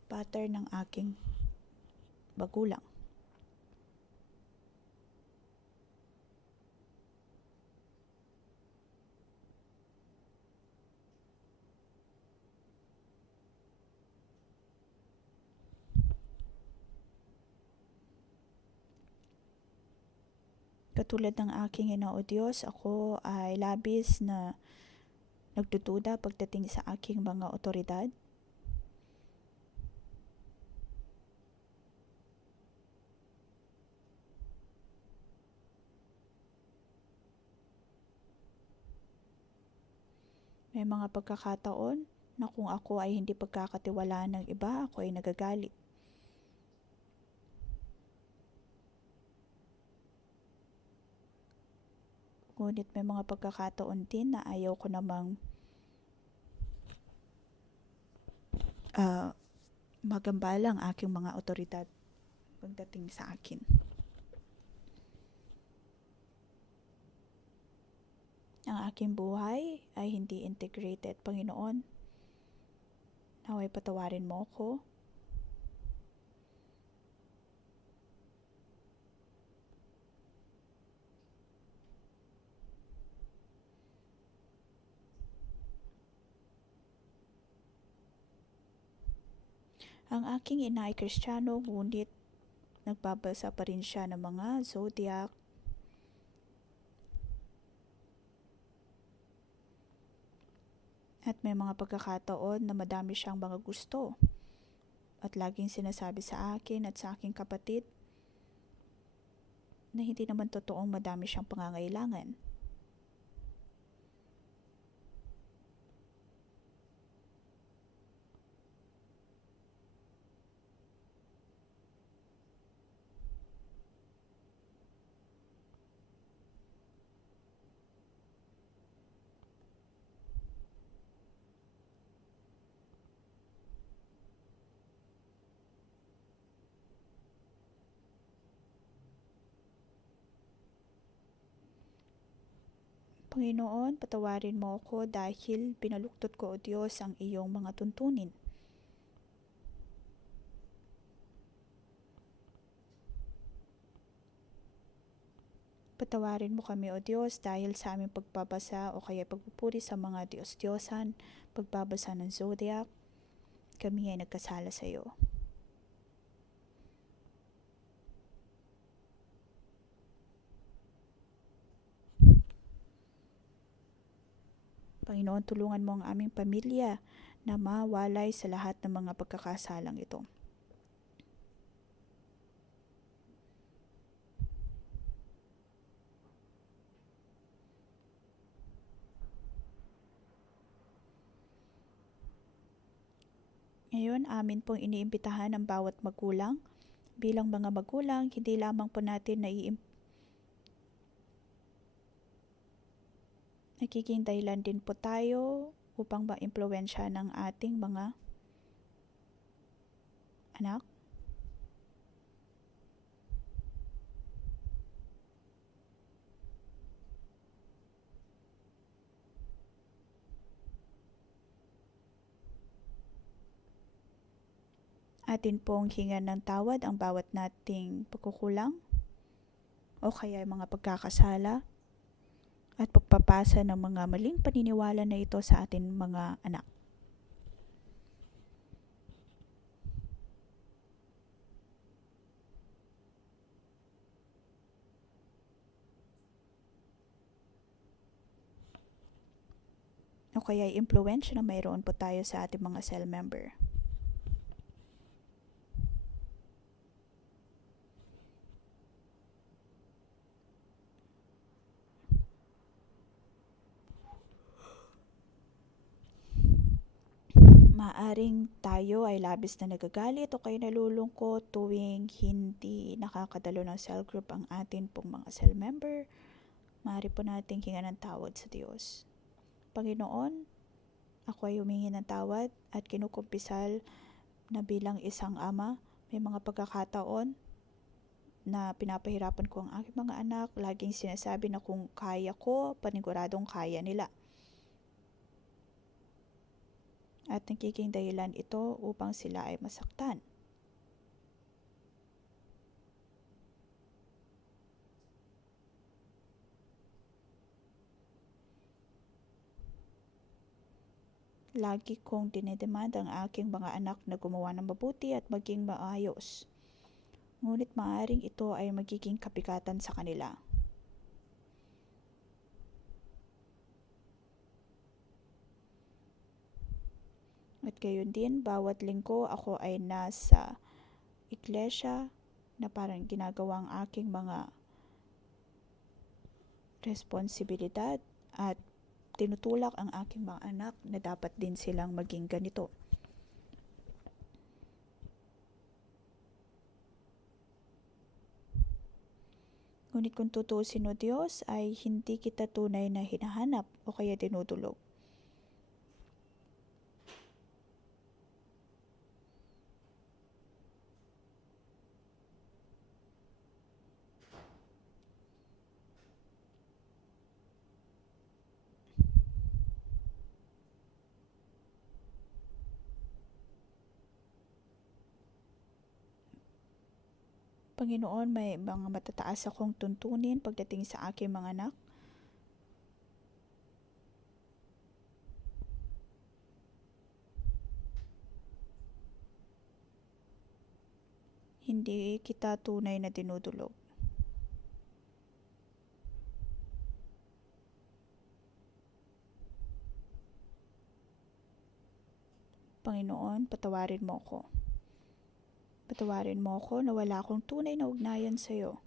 pattern ng aking magulang. Katulad ng aking Ina, O Diyos, ako ay labis na nagdududa pagdating sa aking mga otoridad. May mga pagkakataon na kung ako ay hindi pagkakatiwalaan ng iba, ako ay nagagalit. Ngunit may mga pagkakataon din na ayaw ko namang magambala ang aking mga otoridad pagdating sa akin. Ang aking buhay ay hindi integrated, Panginoon. Naway patawarin mo ako. Ang aking ina ay Kristiyano, ngunit nagbabasa pa rin siya ng mga zodiac. At may mga pagkakataon na madami siyang mga gusto. At laging sinasabi sa akin at sa aking kapatid na hindi naman totoong madami siyang pangangailangan. Panginoon, patawarin mo ako dahil pinaluktot ko, O Diyos, ang iyong mga tuntunin. Patawarin mo kami, O Diyos, dahil sa aming pagbabasa o kaya pagpupuri sa mga Diyos-Diyosan, pagbabasa ng zodiac, kami ay nagkasala sa iyo. Panginoon, tulungan mo ang aming pamilya na mawalay sa lahat ng mga pagkakasalang ito. Ngayon, amin pong iniimbitahan ang bawat magulang. Bilang mga magulang, hindi lamang po natin nagiging dahilan din po tayo upang ma-impluwensya ng ating mga anak. Atin pong hingan ng tawad ang bawat nating pagkukulang o kaya mga pagkakasala at pagpapasa ng mga maling paniniwala na ito sa ating mga anak. O kaya impluwensya na mayroon po tayo sa ating mga cell member. Maaring tayo ay labis na nagagalit o kaya nalulungkot tuwing hindi nakakadalo ng cell group ang atin pong mga cell member. Maaari po nating hingan ng tawad sa Diyos. Panginoon, ako ay humingi ng tawad at kinukumpisal na bilang isang ama, may mga pagkakataon na pinapahirapan ko ang aking mga anak. Laging sinasabi na kung kaya ko, paniguradong kaya nila. At nagiging dahilan ito upang sila ay masaktan. Lagi kong dinedemand ang aking mga anak na gumawa ng mabuti at maging maayos. Ngunit maaaring ito ay magiging kapikatan sa kanila. At gayon din, bawat linggo ako ay nasa iglesia na parang ginagawang aking mga responsibilidad at tinutulak ang aking mga anak na dapat din silang maging ganito. Ngunit kung tutuusin o Diyos ay hindi kita tunay na hinahanap o kaya dinudulog. Panginoon, may mga matataas akong tuntunin pagdating sa aking mga anak. Hindi kita tunay na dinudulog. Panginoon, patawarin mo ko. Patawarin mo ko na wala akong tunay na ugnayan sa iyo.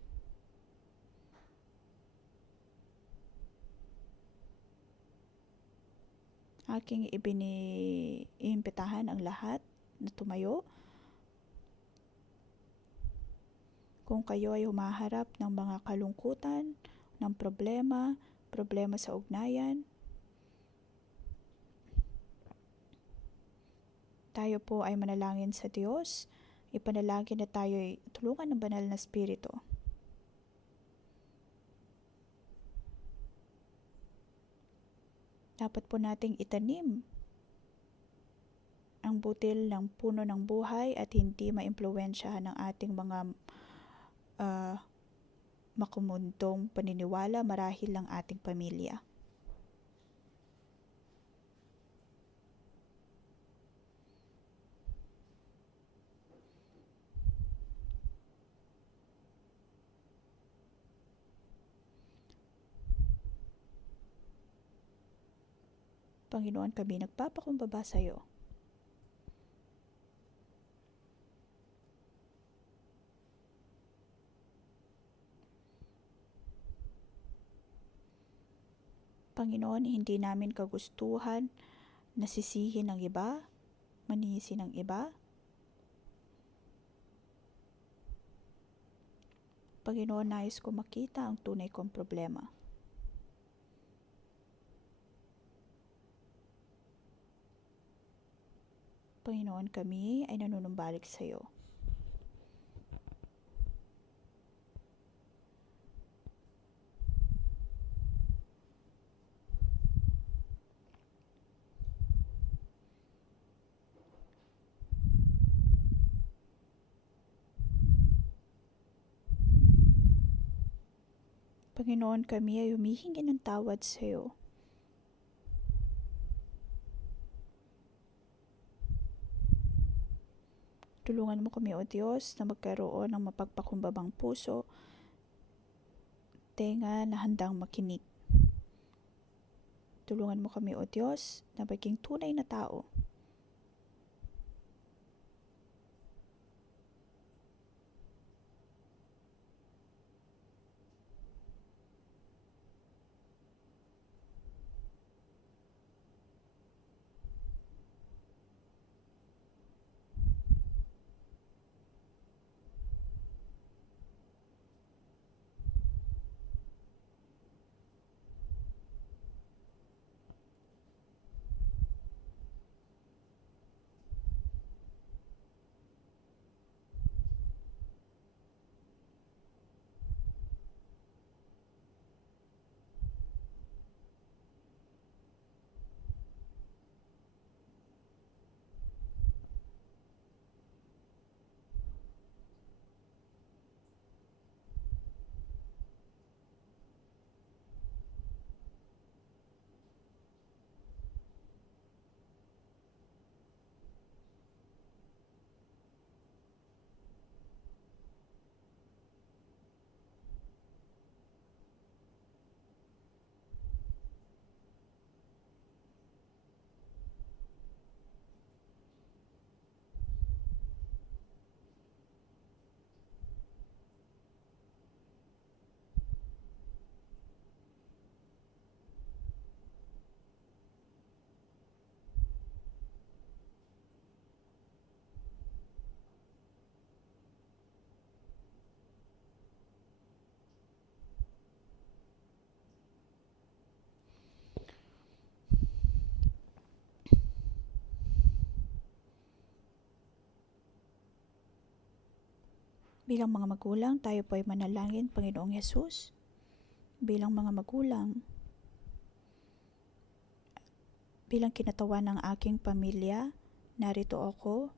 Aking ibiniimbitahan ang lahat na tumayo. Kung kayo ay humaharap ng mga kalungkutan, ng problema sa ugnayan, tayo po ay manalangin sa Diyos. Ipanalangin na tayo ay tulungan ng banal na Espiritu. Dapat po nating itanim ang butil ng puno ng buhay at hindi maimpluwensyahan ng ating mga makumundong paniniwala marahil ng ating pamilya. Panginoon, kami nagpapakumbaba sa iyo. Panginoon, hindi namin kagustuhan na sisihin ang iba manisi ng iba. Panginoon, nais ko makita ang tunay kong problema. Panginoon, kami ay nanunumbalik sa iyo. Panginoon, kami ay humihingi ng tawad sa iyo. Tulungan mo kami, O Diyos, na magkaroon ng mapagpakumbabang puso, tenga na handang makinig. Tulungan mo kami, O Diyos, na maging tunay na tao. Bilang mga magulang, tayo po ay manalangin, Panginoong Hesus. Bilang mga magulang, bilang kinatawan ng aking pamilya, narito ako.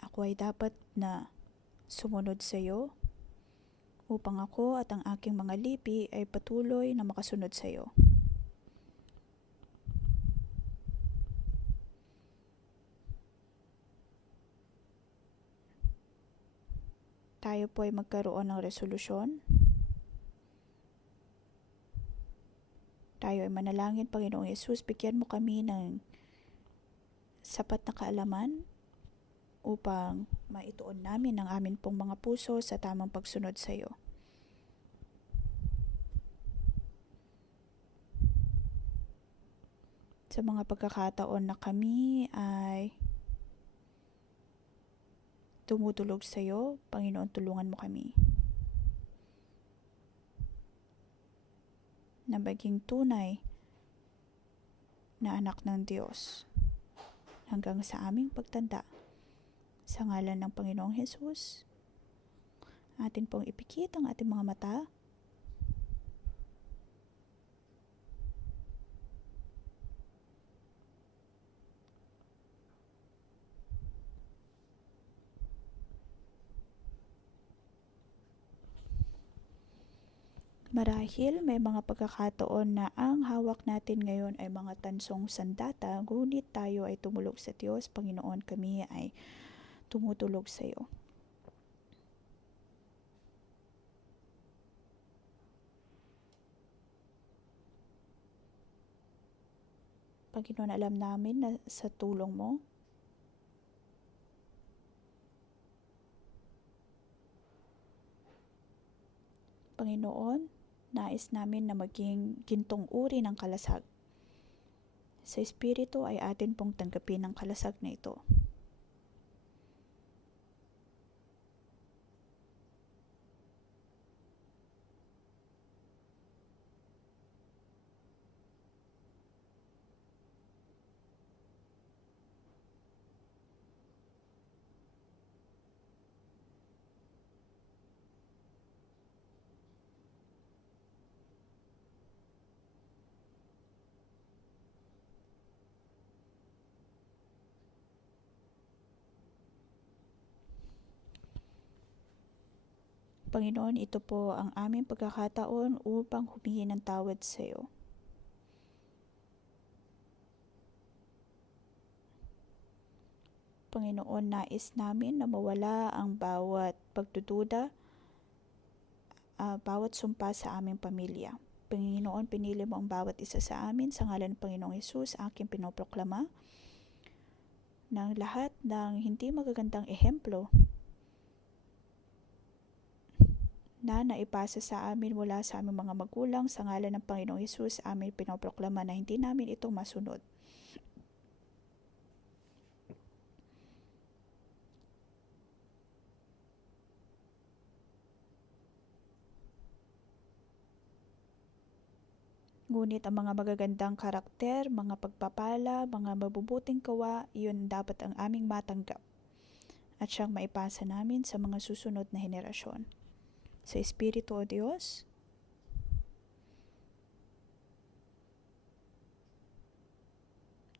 Ako ay dapat na sumunod sa iyo upang ako at ang aking mga lipi ay patuloy na makasunod sa iyo. Tayo po ay magkaroon ng resolusyon. Tayo ay manalangin, Panginoong Yesus, bigyan mo kami ng sapat na kaalaman upang maituon namin ang amin pong mga puso sa tamang pagsunod sa iyo. Sa mga pagkakataon na kami ay tumutulog sa iyo, Panginoon, tulungan mo kami na maging tunay na anak ng Diyos hanggang sa aming pagtanda. Sa ngalan ng Panginoong Hesus, atin pong ipikit ang ating mga mata. Marahil may mga pagkakataon na ang hawak natin ngayon ay mga tansong sandata, ngunit tayo ay tumulog sa Diyos. Panginoon, kami ay tumutulog sa iyo. Panginoon, alam namin na sa tulong mo, Panginoon, nais namin na maging gintong uri ng kalasag Sa Espiritu ay atin pong tanggapin ang kalasag na ito. Panginoon, ito po ang aming pagkakataon upang humingi ng tawad sa iyo. Panginoon, nais namin na mawala ang bawat pagdududa, bawat sumpa sa aming pamilya. Panginoon, pinili mo ang bawat isa sa amin sa ngalan ng Panginoong Hesus, aking pinoproklama ng lahat ng hindi magagandang ehemplo na naipasa sa amin mula sa aming mga magulang, sa ngalan ng Panginoong Hesus, amin pinoproklama na hindi namin ito masunod. Ngunit ang mga magagandang karakter, mga pagpapala, mga mabubuting gawa, iyon dapat ang aming matanggap at siyang maipasa namin sa mga susunod na henerasyon. Sa Espiritu o Diyos,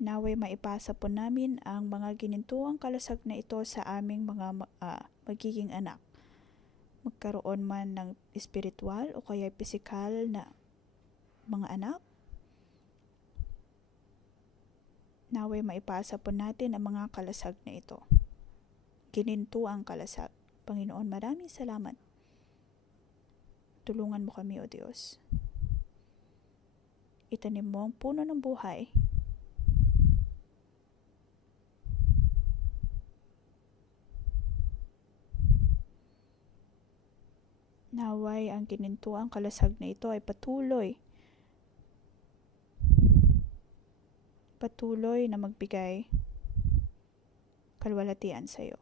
naway maipasa po namin ang mga ginintuang kalasag na ito sa aming mga magiging anak. Magkaroon man ng espiritual o kaya pisikal na mga anak, naway maipasa po natin ang mga kalasag na ito. Ginintuang kalasag. Panginoon, maraming salamat. Tulungan mo kami, O Diyos. Itanim mo ang puno ng buhay. Naway ang ginintuang kalasag na ito ay patuloy na magbigay kalwalatian sa iyo.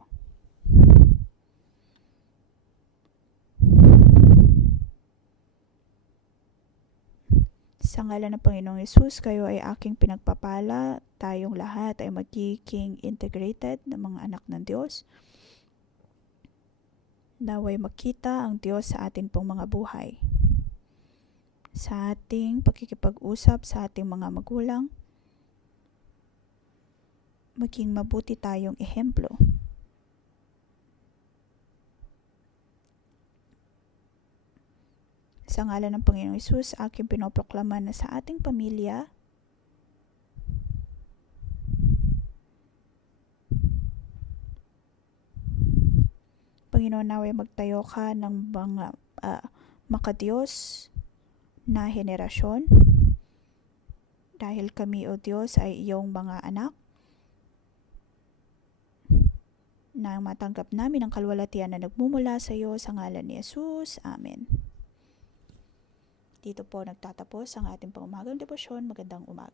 Sa ngalan ng Panginoong Hesus, kayo ay aking pinagpapala. Tayong lahat ay magiging integrated na mga anak ng Diyos. Naway makita ang Diyos sa atin pong mga buhay. Sa ating pakikipag-usap sa ating mga magulang, maging mabuti tayong ehemplo. Sa ngalan ng Panginoong Hesus, aking pinoproklama na sa ating pamilya, Panginoon, naway magtayo ka ng mga makadiyos na henerasyon. Dahil kami, O Diyos, ay iyong mga anak, na matanggap namin ang kalwalatian na nagmumula sa iyo sa ngalan ni Jesus. Amen. Dito po nagtatapos ang ating pangumagang debosyon. Magandang umaga.